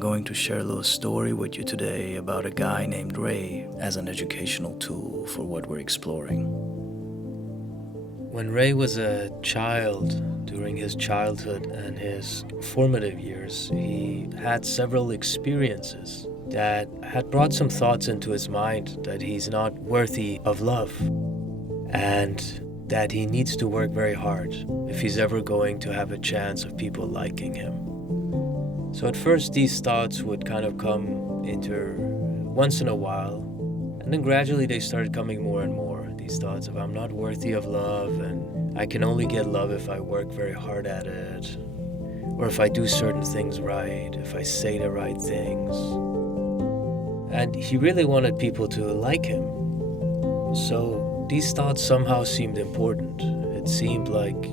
going to share a little story with you today about a guy named Ray as an educational tool for what we're exploring. When Ray was a child, during his childhood and his formative years, he had several experiences that had brought some thoughts into his mind that he's not worthy of love and that he needs to work very hard if he's ever going to have a chance of people liking him. So at first these thoughts would kind of come into once in a while, and then gradually they started coming more and more. These thoughts of I'm not worthy of love and I can only get love if I work very hard at it, or if I do certain things right, if I say the right things. And he really wanted people to like him. So these thoughts somehow seemed important. It seemed like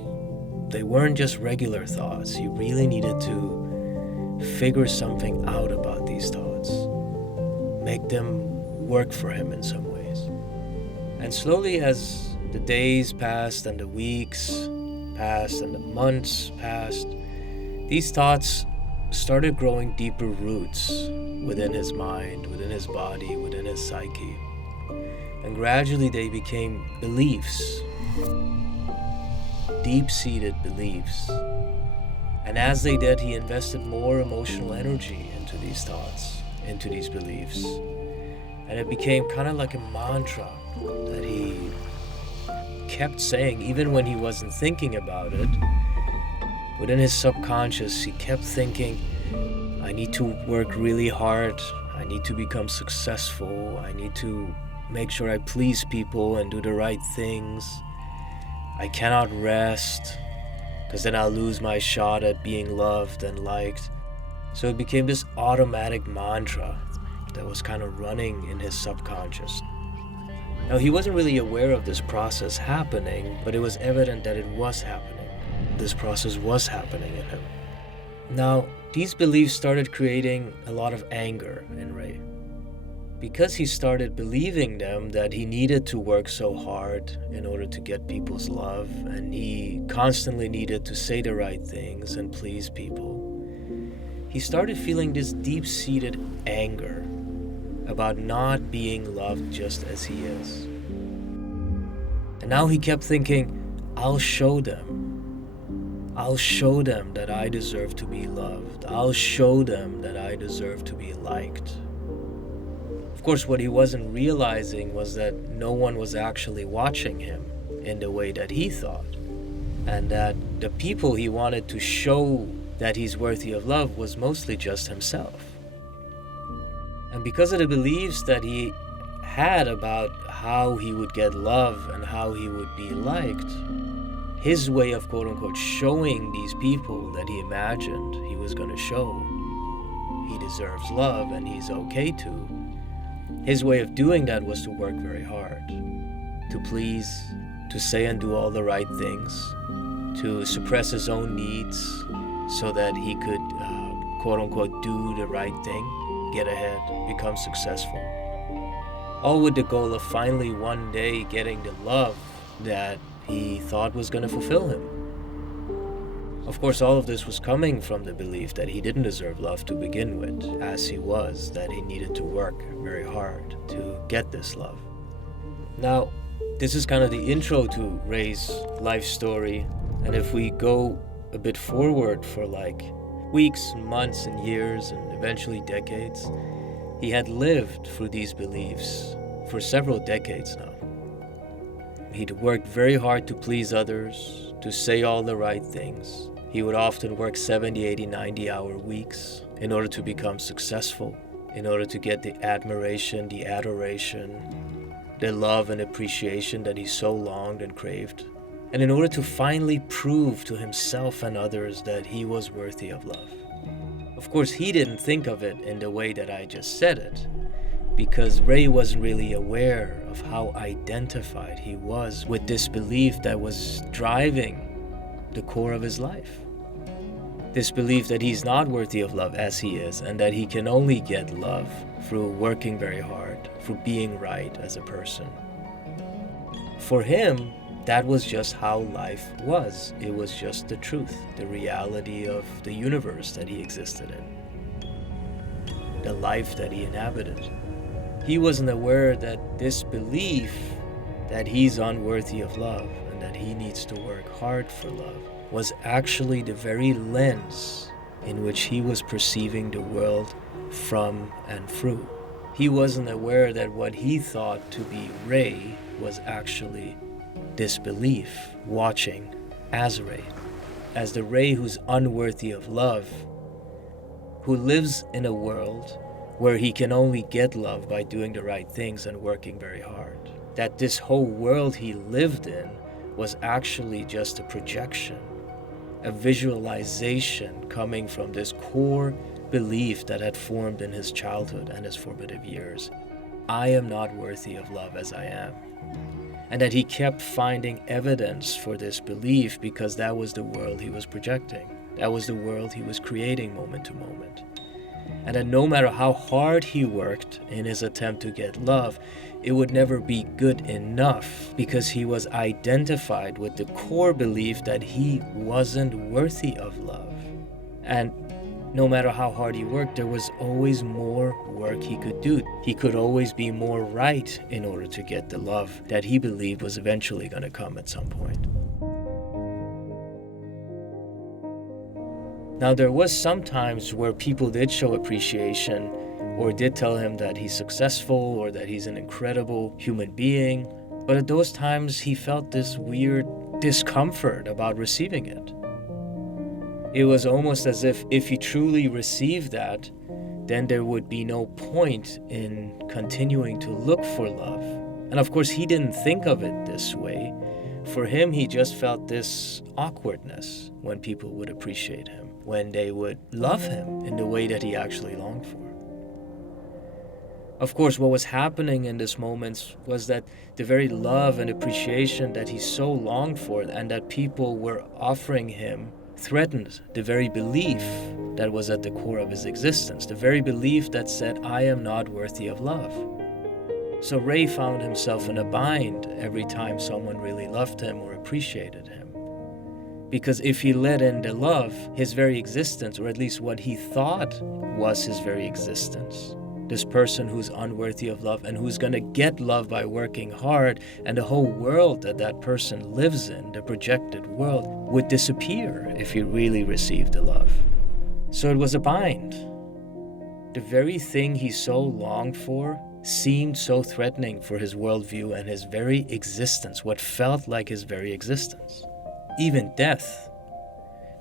they weren't just regular thoughts. He really needed to figure something out about these thoughts, make them work for him in some ways. And slowly as the days passed and the weeks passed and the months passed, these thoughts started growing deeper roots within his mind, within his body, within his psyche. And gradually they became beliefs, deep-seated beliefs. And as they did, he invested more emotional energy into these thoughts, into these beliefs. And it became kind of like a mantra that he kept saying, even when he wasn't thinking about it. Within his subconscious, he kept thinking, I need to work really hard. I need to become successful. I need to make sure I please people and do the right things. I cannot rest, because then I'll lose my shot at being loved and liked. So it became this automatic mantra that was kind of running in his subconscious. Now, he wasn't really aware of this process happening, but it was evident that it was happening. This process was happening in him. Now, these beliefs started creating a lot of anger in Ray. Because he started believing them, that he needed to work so hard in order to get people's love, and he constantly needed to say the right things and please people, he started feeling this deep-seated anger about not being loved just as he is. And now he kept thinking, I'll show them. I'll show them that I deserve to be loved. I'll show them that I deserve to be liked. Of course, what he wasn't realizing was that no one was actually watching him in the way that he thought, and that the people he wanted to show that he's worthy of love was mostly just himself. And because of the beliefs that he had about how he would get love and how he would be liked, his way of quote-unquote showing these people that he imagined he was going to show he deserves love and he's okay to, his way of doing that was to work very hard, to please, to say and do all the right things, to suppress his own needs so that he could quote-unquote do the right thing, get ahead, become successful. All with the goal of finally one day getting the love that he thought was going to fulfill him. Of course, all of this was coming from the belief that he didn't deserve love to begin with, as he was, that he needed to work very hard to get this love. Now, this is kind of the intro to Ray's life story, and if we go a bit forward for like weeks, months, and years, and eventually decades, he had lived through these beliefs for several decades now. He'd worked very hard to please others, to say all the right things. He would often work 70, 80, 90-hour weeks in order to become successful, in order to get the admiration, the adoration, the love and appreciation that he so longed and craved, and in order to finally prove to himself and others that he was worthy of love. Of course, he didn't think of it in the way that I just said it, because Ray wasn't really aware of how identified he was with this belief that was driving the core of his life. This belief that he's not worthy of love as he is, and that he can only get love through working very hard, through being right as a person. For him, that was just how life was. It was just the truth, the reality of the universe that he existed in. the life that he inhabited. He wasn't aware that this belief that he's unworthy of love and that he needs to work hard for love was actually the very lens in which he was perceiving the world from and through. He wasn't aware that what he thought to be Ray was actually disbelief watching as Ray, as the Ray who's unworthy of love, who lives in a world where he can only get love by doing the right things and working very hard. That this whole world he lived in was actually just a projection, a visualization coming from this core belief that had formed in his childhood and his formative years. I am not worthy of love as I am. And that he kept finding evidence for this belief because that was the world he was projecting. That was the world he was creating moment to moment. And that no matter how hard he worked in his attempt to get love, it would never be good enough because he was identified with the core belief that he wasn't worthy of love. And no matter how hard he worked, there was always more work he could do. He could always be more right in order to get the love that he believed was eventually going to come at some point. Now, there was some times where people did show appreciation or did tell him that he's successful or that he's an incredible human being. But at those times, he felt this weird discomfort about receiving it. It was almost as if he truly received that, then there would be no point in continuing to look for love. And of course, he didn't think of it this way. For him, he just felt this awkwardness when people would appreciate him, when they would love him in the way that he actually longed for. Of course, what was happening in this moment was that the very love and appreciation that he so longed for and that people were offering him threatened the very belief that was at the core of his existence, the very belief that said, I am not worthy of love. So Ray found himself in a bind every time someone really loved him or appreciated him. Because if he let in the love, his very existence, or at least what he thought was his very existence, this person who's unworthy of love and who's going to get love by working hard, and the whole world that that person lives in, the projected world, would disappear if he really received the love. So it was a bind. The very thing he so longed for seemed so threatening for his worldview and his very existence, what felt like his very existence. Even death.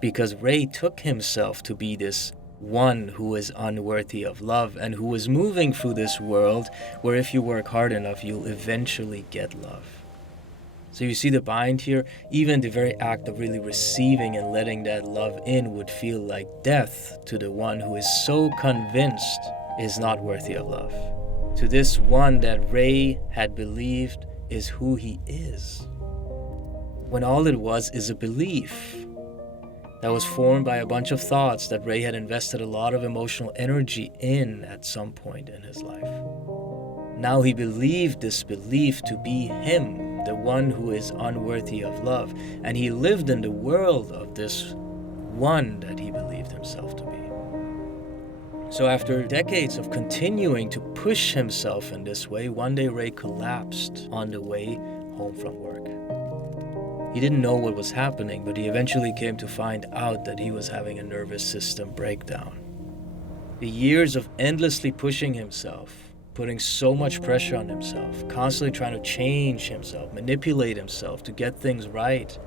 Because Ray took himself to be this one who is unworthy of love and who is moving through this world where if you work hard enough, you'll eventually get love. So you see the bind here. Even the very act of really receiving and letting that love in would feel like death to the one who is so convinced is not worthy of love. To this one that Ray had believed is who he is. When all it was is a belief that was formed by a bunch of thoughts that Ray had invested a lot of emotional energy in at some point in his life. Now he believed this belief to be him, the one who is unworthy of love, and he lived in the world of this one that he believed himself to be. So after decades of continuing to push himself in this way, one day Ray collapsed on the way home from work. He didn't know what was happening, but he eventually came to find out that he was having a nervous system breakdown. The years of endlessly pushing himself, putting so much pressure on himself, constantly trying to change himself, manipulate himself to get things right,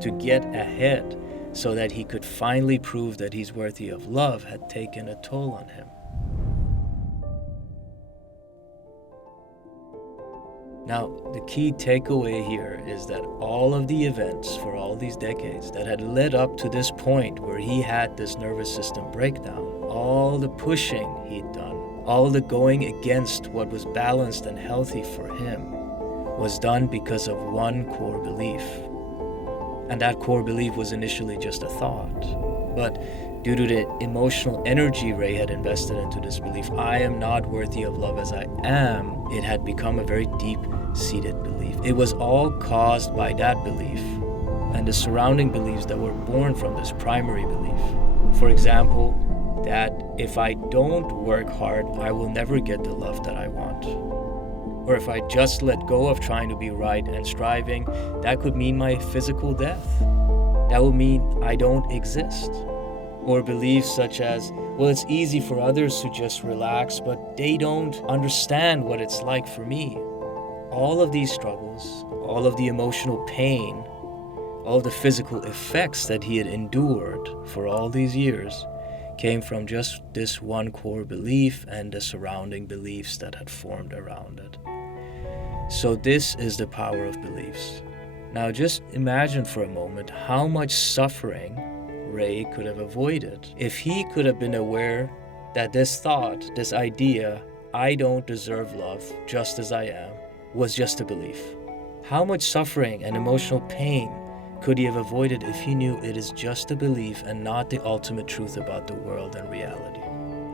to get ahead, so that he could finally prove that he's worthy of love, had taken a toll on him. Now, the key takeaway here is that all of the events for all these decades that had led up to this point where he had this nervous system breakdown, all the pushing he'd done, all the going against what was balanced and healthy for him, was done because of one core belief. And that core belief was initially just a thought. But due to the emotional energy Ray had invested into this belief, I am not worthy of love as I am, it had become a very deep-seated belief. It was all caused by that belief and the surrounding beliefs that were born from this primary belief. For example, that if I don't work hard, I will never get the love that I want. Or if I just let go of trying to be right and striving, that could mean my physical death. That would mean I don't exist. Or beliefs such as, well, it's easy for others to just relax, but they don't understand what it's like for me. All of these struggles, all of the emotional pain, all of the physical effects that he had endured for all these years came from just this one core belief and the surrounding beliefs that had formed around it. So this is the power of beliefs. Now just imagine for a moment how much suffering Ray could have avoided if he could have been aware that this thought, this idea, I don't deserve love just as I am, was just a belief. How much suffering and emotional pain could he have avoided if he knew it is just a belief and not the ultimate truth about the world and reality?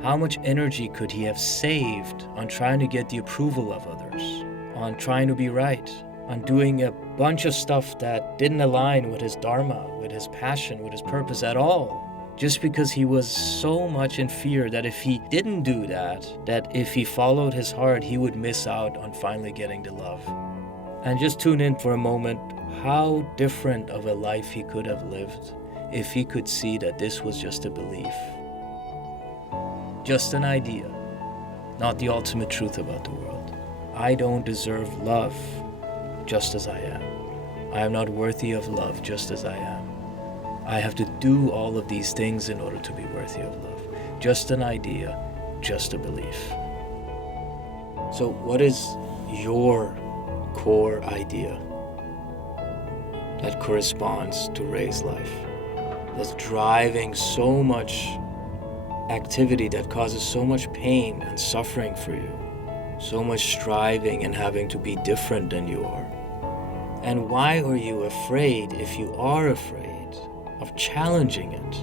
How much energy could he have saved on trying to get the approval of others, on trying to be right, on doing a bunch of stuff that didn't align with his dharma, with his passion, with his purpose at all, just because he was so much in fear that if he didn't do that if he followed his heart, he would miss out on finally getting the love. And just tune in for a moment how different of a life he could have lived if he could see that this was just a belief, just an idea, not the ultimate truth about the world. I don't deserve love just as I am. I am not worthy of love just as I am. I have to do all of these things in order to be worthy of love. Just an idea, just a belief. So what is your core idea that corresponds to Ray's life, that's driving so much activity, that causes so much pain and suffering for you, so much striving and having to be different than you are? And why are you afraid, if you are afraid, of challenging it,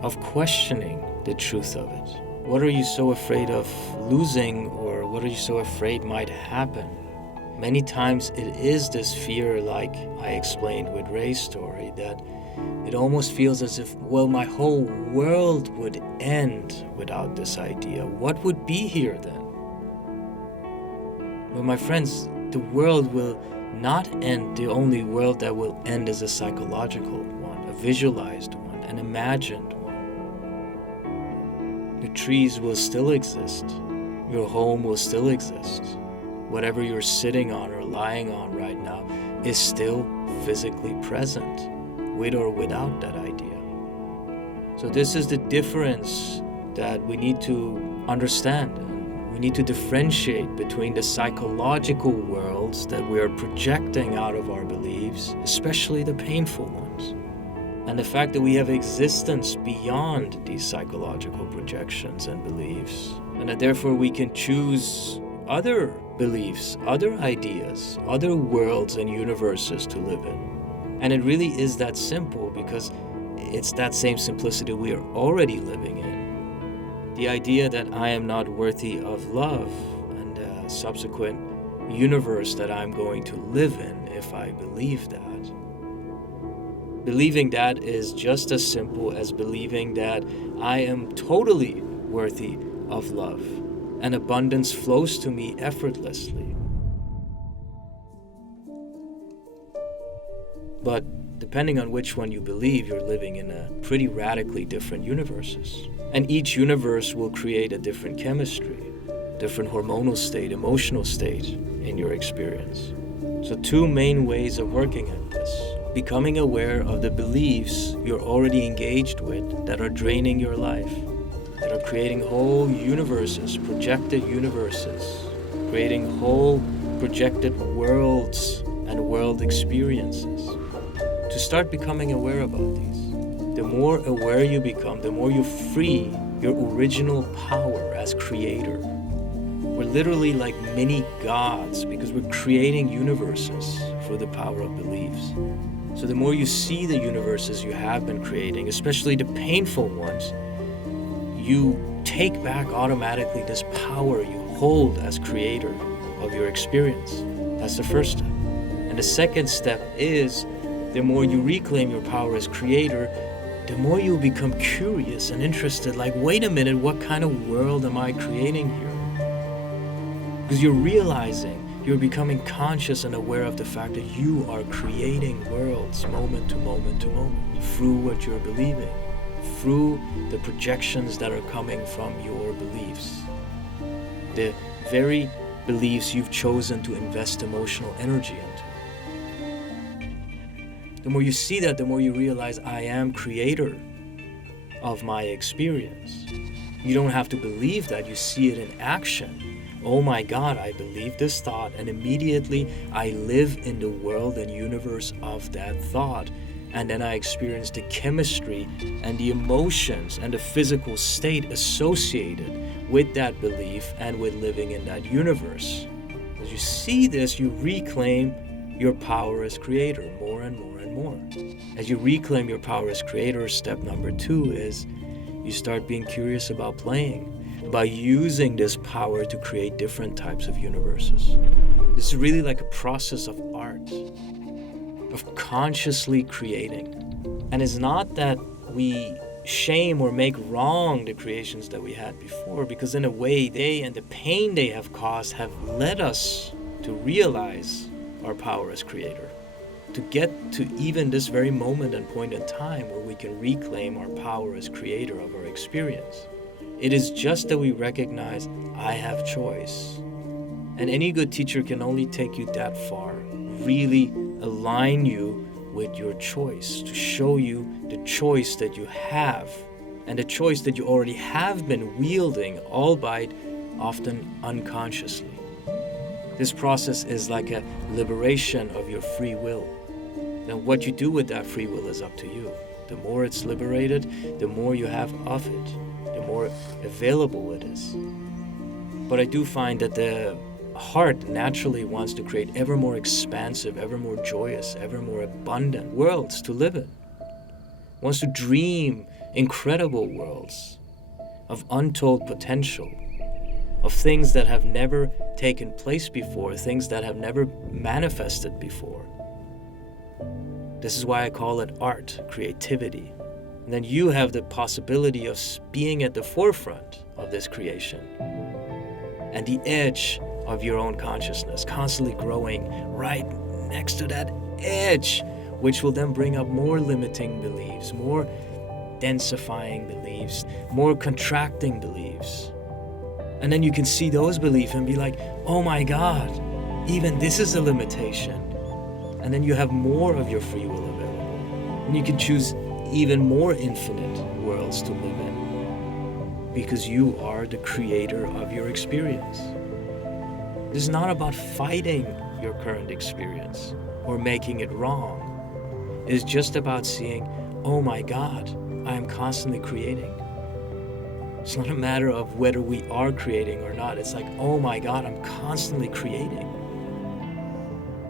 of questioning the truth of it? What are you so afraid of losing, or what are you so afraid might happen? Many times it is this fear, like I explained with Ray's story, that it almost feels as if, well, my whole world would end without this idea. What would be here then? Well, my friends, the world will not end. The only world that will end is a psychological one, a visualized one, an imagined one. The trees will still exist. Your home will still exist. Whatever you're sitting on or lying on right now is still physically present, with or without that idea. So this is the difference that we need to understand. We need to differentiate between the psychological worlds that we are projecting out of our beliefs, especially the painful ones, and the fact that we have existence beyond these psychological projections and beliefs, and that therefore we can choose other beliefs, other ideas, other worlds and universes to live in. And it really is that simple, because it's that same simplicity we are already living in. The idea that I am not worthy of love and a subsequent universe that I'm going to live in if I believe that. Believing that is just as simple as believing that I am totally worthy of love and abundance flows to me effortlessly. But depending on which one you believe, you're living in a pretty radically different universes. And each universe will create a different chemistry, different hormonal state, emotional state in your experience. So two main ways of working at this: becoming aware of the beliefs you're already engaged with that are draining your life, that are creating whole universes, projected universes, creating whole projected worlds and world experiences. To start becoming aware about these. The more aware you become, the more you free your original power as creator. We're literally like mini gods because we're creating universes for the power of beliefs. So the more you see the universes you have been creating, especially the painful ones, you take back automatically this power you hold as creator of your experience. That's the first step. And the second step is, the more you reclaim your power as creator, the more you become curious and interested, like, wait a minute, what kind of world am I creating here? Because you're realizing, you're becoming conscious and aware of the fact that you are creating worlds moment to moment to moment through what you're believing, through the projections that are coming from your beliefs. The very beliefs you've chosen to invest emotional energy into. The more you see that, the more you realize, I am creator of my experience. You don't have to believe that, you see it in action. Oh my God, I believe this thought, and immediately I live in the world and universe of that thought. And then I experience the chemistry and the emotions and the physical state associated with that belief and with living in that universe. As you see this, you reclaim your power as creator more and more and more. As you reclaim your power as creator, step number 2 is you start being curious about playing, by using this power to create different types of universes. This is really like a process of art, of consciously creating. And it's not that we shame or make wrong the creations that we had before, because in a way they and the pain they have caused have led us to realize our power as creator, to get to even this very moment and point in time where we can reclaim our power as creator of our experience. It is just that we recognize, I have choice. And any good teacher can only take you that far, really align you with your choice, to show you the choice that you have, and the choice that you already have been wielding, albeit often unconsciously. This process is like a liberation of your free will. Then what you do with that free will is up to you. The more it's liberated, the more you have of it, the more available it is. But I do find that the heart naturally wants to create ever more expansive, ever more joyous, ever more abundant worlds to live in. Wants to dream incredible worlds of untold potential, of things that have never taken place before, things that have never manifested before. This is why I call it art, creativity. And then you have the possibility of being at the forefront of this creation and the edge of your own consciousness, constantly growing right next to that edge, which will then bring up more limiting beliefs, more densifying beliefs, more contracting beliefs. And then you can see those beliefs and be like, oh my God, even this is a limitation. And then you have more of your free will available. And you can choose even more infinite worlds to live in, because you are the creator of your experience. This is not about fighting your current experience or making it wrong. It is just about seeing, oh my God, I am constantly creating. It's not a matter of whether we are creating or not. It's like, oh my God, I'm constantly creating.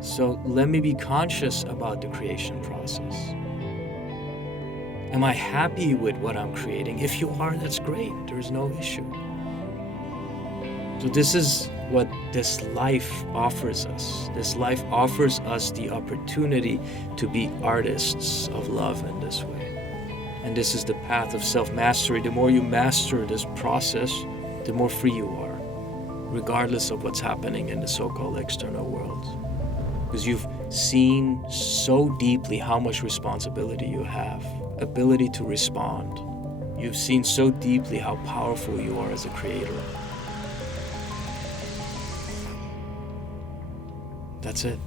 So let me be conscious about the creation process. Am I happy with what I'm creating? If you are, that's great. There's no issue. So this is what this life offers us. This life offers us the opportunity to be artists of love in this way. And this is the path of self-mastery. The more you master this process, the more free you are, regardless of what's happening in the so-called external world. Because you've seen so deeply how much responsibility you have, ability to respond. You've seen so deeply how powerful you are as a creator. That's it.